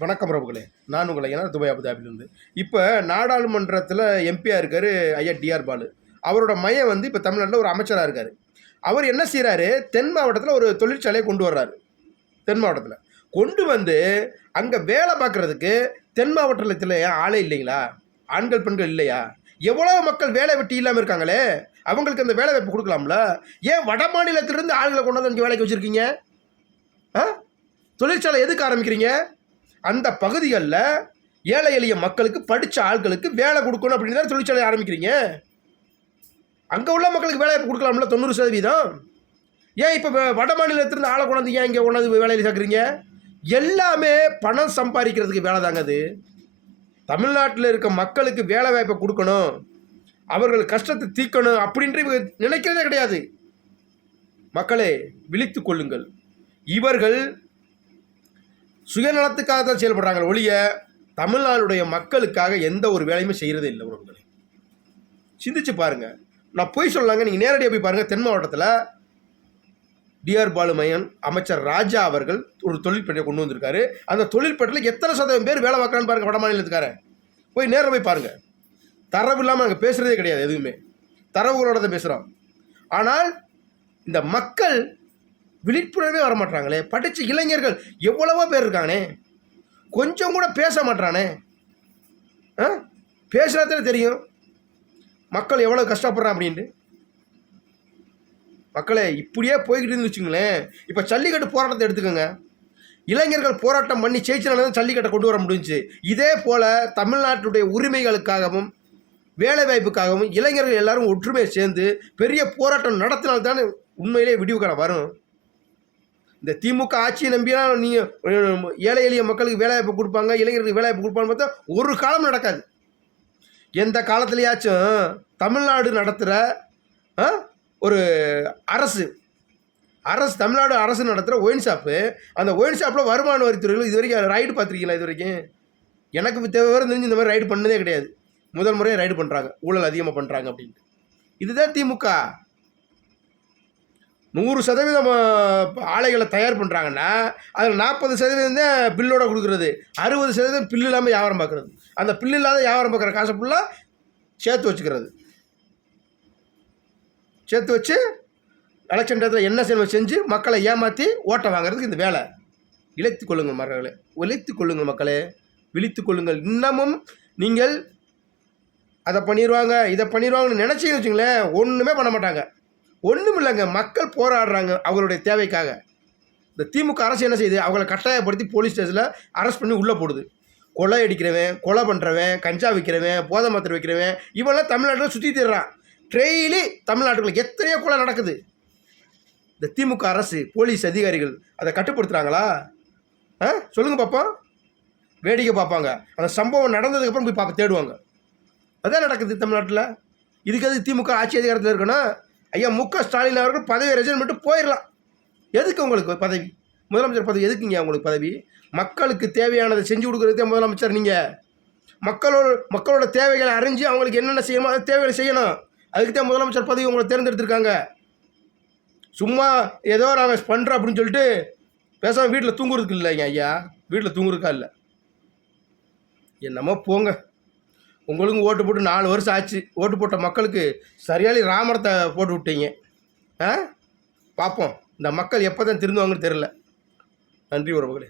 வணக்கம் பிரபுகளே. நான் உங்களை ஏன்னா துபாய் அபுதாபிலிருந்து இப்போ நாடாளுமன்றத்தில் எம்பியாக இருக்கார் ஐயா டிஆர் பாலு. அவரோட மையம் வந்து இப்போ தமிழ்நாட்டில் ஒரு அமைச்சராக இருக்கார். அவர் என்ன செய்கிறாரு தென் மாவட்டத்தில் ஒரு தொழிற்சாலையை கொண்டு வர்றாரு. தென் மாவட்டத்தில். கொண்டு வந்து அங்கே வேலை பார்க்குறதுக்கு தென் மாவட்டத்தில் ஆளே இல்லைங்களா? ஆண்கள் பெண்கள் இல்லையா? எவ்வளோ மக்கள் வேலை வெட்டி இல்லாமல் இருக்காங்களே? அவங்களுக்கு அந்த வேலை வாய்ப்பு கொடுக்கலாம்ல? ஏன் வட மாநிலத்திலிருந்து ஆளுகளை கொண்டு வந்து இங்கே வேலைக்கு வச்சுருக்கீங்க? ஆ? தொழிற்சாலை எதுக்கு ஆரம்பிக்கிறீங்க? அந்த பகுதிகளில் ஏழை எளிய மக்களுக்கு படித்த ஆட்களுக்கு வேலை கொடுக்கணும் அப்படின்னு தான் தொழிற்சாலை ஆரம்பிக்கிறீங்க? அங்கே உள்ள மக்களுக்கு வேலை கொடுக்கலாம்ல தொண்ணூறு சதவீதம்? ஏன் இப்போ வட மாநிலத்திலிருந்து ஆளை கொண்டாந்து ஏன் இங்கே கொண்டாந்து வேலையில் சேர்க்குறீங்க? எல்லாமே பணம் சம்பாதிக்கிறதுக்கு வேலை தாங்க அது. தமிழ்நாட்டில் இருக்க மக்களுக்கு வேலை வாய்ப்பை கொடுக்கணும். அவர்கள் கஷ்டத்தை தீர்க்கணும் அப்படின்ற நினைக்கிறதே கிடையாது. மக்களே விழித்து கொள்ளுங்கள். இவர்கள் சுயநலத்துக்காக தான் செயல்படுறாங்க ஒழிய தமிழ்நாடுடைய மக்களுக்காக எந்த ஒரு வேலையுமே செய்கிறதே இல்லை உறவுகளை. சிந்திச்சு பாருங்க. நான் போய் சொல்லலாங்க நீங்கள் நேரடியாக போய் பாருங்கள் தென் மாவட்டத்தில் டிஆர் பாலுமயன் அமைச்சர் ராஜா அவர்கள் ஒரு தொழிற்பேட்டையை கொண்டு வந்திருக்காரு. அந்த தொழிற்பேட்டையில் எத்தனை சதவீதம் பேர் வேலை பார்க்குறான்னு பாருங்க வட மாநிலத்துக்காரன் போய் நேரில் போய் பாருங்கள் தரவு இல்லாமல் அங்கே பேசுகிறதே கிடையாது எதுவுமே. தரவுகளோட தான் பேசுகிறோம் ஆனால் இந்த மக்கள் விழிப்புணர்வே வரமாட்டாங்களே படித்த இளைஞர்கள் எவ்வளவோ பேர் இருக்கானே. கொஞ்சம் கூட பேச மாட்டானே ஆ? பேசுனாதானே தெரியும். மக்கள் எவ்வளோ கஷ்டப்படுறான் அப்படின்ட்டு. மக்களே இப்படியே போய்கிட்டு இருந்து வச்சுங்களேன். இப்போ ஜல்லிக்கட்டு போராட்டத்தை எடுத்துக்கோங்க. இளைஞர்கள் போராட்டம் பண்ணி ஜெயிச்சனால தான் ஜல்லிக்கட்டை கொண்டு வர முடிஞ்சுச்சு. இதே போல் தமிழ்நாட்டுடைய உரிமைகளுக்காகவும் வேலைவாய்ப்புக்காகவும் இளைஞர்கள் எல்லாரும் ஒற்றுமையை சேர்ந்து பெரிய போராட்டம் நடத்தினால்தான் உண்மையிலே விடிவுக்கான வரும். இந்த திமுக ஆட்சியை நம்பியெல்லாம் நீங்கள் ஏழை எளிய மக்களுக்கு வேலைவாய்ப்பு கொடுப்பாங்க இளைஞர்களுக்கு வேலைவாய்ப்பு கொடுப்பான்னு பார்த்தா ஒரு காலம் நடக்காது. எந்த காலத்துலையாச்சும் தமிழ்நாடு நடத்துகிற ஒரு அரசு அரசு தமிழ்நாடு அரசு நடத்துகிற ஒயின் ஷாப்பு அந்த ஒயின் ஷாப்பில் வருமான வரித்துறையில் இது வரைக்கும் ரைடு பார்த்துருக்கீங்களா இது வரைக்கும்? எனக்கு தேவை தெரிஞ்சு இந்த மாதிரி ரைடு பண்ணதே கிடையாது. முதல் முறையாக ரைடு பண்ணுறாங்க ஊழல் அதிகமாக பண்ணுறாங்க அப்படின்ட்டு. இதுதான் திமுக. நூறு சதவீதம் ஆலைகளை தயார் பண்ணுறாங்கன்னா அதில் நாற்பது சதவீதம் தான் பில்லோட கொடுக்குறது. அறுபது சதவீதம் பில்லு இல்லாமல் வியாபாரம் பார்க்குறது அந்த பில்லு இல்லாத வியாபாரம் பார்க்குற காசை ஃபுல்லாக சேர்த்து வச்சுக்கிறது. சேர்த்து வச்சு எலெக்ஷன் டயத்தில் என்ன செய்யணும் செஞ்சு மக்களை ஏமாற்றி ஓட்டை வாங்குறதுக்கு இந்த வேலை. இழைத்து கொள்ளுங்கள் மக்களை ஒழித்து கொள்ளுங்கள் மக்களே விழித்து கொள்ளுங்கள். இன்னமும் நீங்கள் அதை பண்ணிடுவாங்க இதை பண்ணிடுவாங்கன்னு நினச்சிங்கன்னு வச்சுங்களேன் ஒன்றுமே பண்ண மாட்டாங்க. ஒன்றும் இல்லைங்க மக்கள் போராடுறாங்க அவங்களுடைய தேவைக்காக. இந்த திமுக அரசு என்ன செய்யுது? அவங்கள கட்டாயப்படுத்தி போலீஸ் ஸ்டேஷனில் அரெஸ்ட் பண்ணி உள்ளே போடுது. கொலை அடிக்கிறவன் கொலை பண்ணுறவன் கஞ்சா விற்கிறவன் போதை மாத்திரை விற்கிறவன் இவெல்லாம் தமிழ்நாட்டில் சுற்றி தர்றான் டெய்லி தமிழ்நாட்டுக்குள்ள எத்தனையோ கொலை நடக்குது. இந்த திமுக அரசு போலீஸ் அதிகாரிகள் அதை கட்டுப்படுத்துகிறாங்களா ஆ? சொல்லுங்கள் பார்ப்போம் வேடிக்கை பார்ப்பாங்க. அந்த சம்பவம் நடந்ததுக்கப்புறம் போய் பார்க்க தேடுவாங்க. அதான் நடக்குது தமிழ்நாட்டில். இதுக்கு அது திமுக ஆட்சி அதிகாரத்தில் இருக்கணும்? ஐயா மு. க. ஸ்டாலின் அவர்கள் பதவி ரிசைன் மட்டும் போயிடலாம் எதுக்கு உங்களுக்கு பதவி? முதலமைச்சர் பதவி எதுக்குங்க உங்களுக்கு பதவி? மக்களுக்கு தேவையானதை செஞ்சு கொடுக்குறதே முதலமைச்சர் நீங்கள் மக்களோட மக்களோட தேவைகளை அறிஞ்சு அவங்களுக்கு என்னென்ன செய்யணுமோ அதை தேவைகளை செய்யணும். அதுக்கு தான் முதலமைச்சர் பதவி உங்களை தேர்ந்தெடுத்திருக்காங்க. சும்மா ஏதோ நாங்கள் பண்ணுறோம் அப்படின்னு சொல்லிட்டு பேசாமல் வீட்டில் தூங்குறதுக்கு இல்லைங்க ஐயா. வீட்டில் தூங்குறதுக்கா இல்லை. என்னமோ போங்க. உங்களுக்கும் ஓட்டு போட்டு நாலு வருஷம் ஆச்சு. ஓட்டு போட்ட மக்களுக்கு சரியாலி ராமரத்தை போட்டு விட்டீங்க. ஆ? பார்ப்போம். இந்த மக்கள் எப்போ தான் திருந்துவாங்கன்னு தெரில நன்றி உறவுகளே.